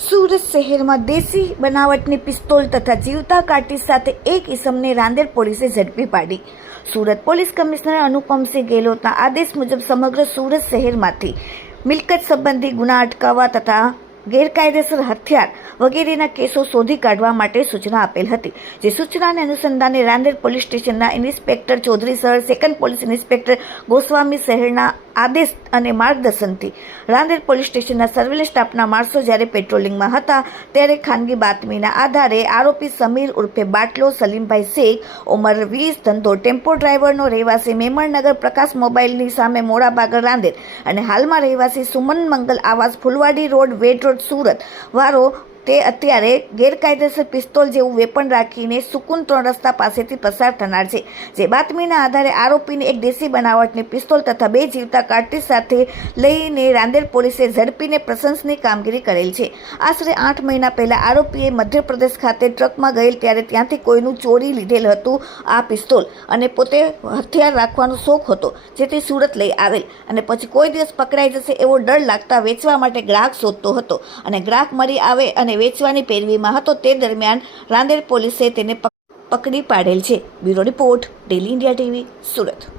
સુરત શહેરમાં દેશી બનાવટની પિસ્તોલ તથા જીવતા કાર્ટીજ સાથે એક ઇસમને રાંદેર પોલીસે ઝડપી પાડી. સુરત પોલીસ કમિશનર અનુપમસિંહ ગેહલોતના આદેશ મુજબ સમગ્ર સુરત શહેરમાંથી મિલકત સંબંધી ગુના અટકાવવા તથા ગેરકાયદેસર હથિયાર વગેરેના કેસો શોધી કાઢવા માટે સૂચના આપેલ હતી. જે સૂચનાને અનુસંધાને રાંદેર પોલીસ સ્ટેશનના inspector Chaudhary sir, second police inspector Goswami શહેરના આદેશ અને માર્ગદર્શનથી રાંદેર પોલીસ સ્ટેશનના સર્વેલન્સ સ્ટાફના માણસો જ્યારે પેટ્રોલિંગમાં હતા ત્યારે ખાનગી બાતમીના આધારે આરોપી સમીર ઉર્ફે બાટલો સલીમભાઈ શેખ, ઉંમર 20, ધંધો ટેમ્પો ડ્રાઈવરનો, રહેવાસી મેમણનગર, પ્રકાશ મોબાઈલની સામે મોડાબાગર રાંદેર અને હાલમાં રહેવાસી સુમન મંગલ આવાસ ફુલવાડી રોડ, વેડ રોડ, સુરત વારો તે અત્યારે ગેરકાયદેસર પિસ્તોલ જેવું વેપન રાખીને સુકુન 3 રસ્તા પાસેથી પસાર થનાર છે. જે બાતમીના આધારે આરોપીને એક દેશી બનાવટની પિસ્તોલ તથા 2 જીવતા કાર્ટીજ સાથે લઈને રાંદેર પોલીસે ઝડપીને પ્રશંસનીય કામગીરી કરેલ છે. આશરે 8 મહિના પહેલા આરોપીએ મધ્યપ્રદેશ ખાતે ટ્રકમાં ગયેલ ત્યારે ત્યાંથી કોઈનું ચોરી લીધેલ હતું આ પિસ્તોલ અને પોતે હથિયાર રાખવાનો શોખ હતો, જેથી સુરત લઈ આવેલ અને પછી કોઈ દિવસ પકડાઈ જશે એવો ડર લાગતા વેચવા માટે ગ્રાહક શોધતો હતો અને ગ્રાહક મળી આવે અને વેચવાની પેરવીમાં હતો. તે દરમિયાન રાંદેર પોલીસે તેને પકડી પાડેલ છે. Bureau report, daily India TV, Surat.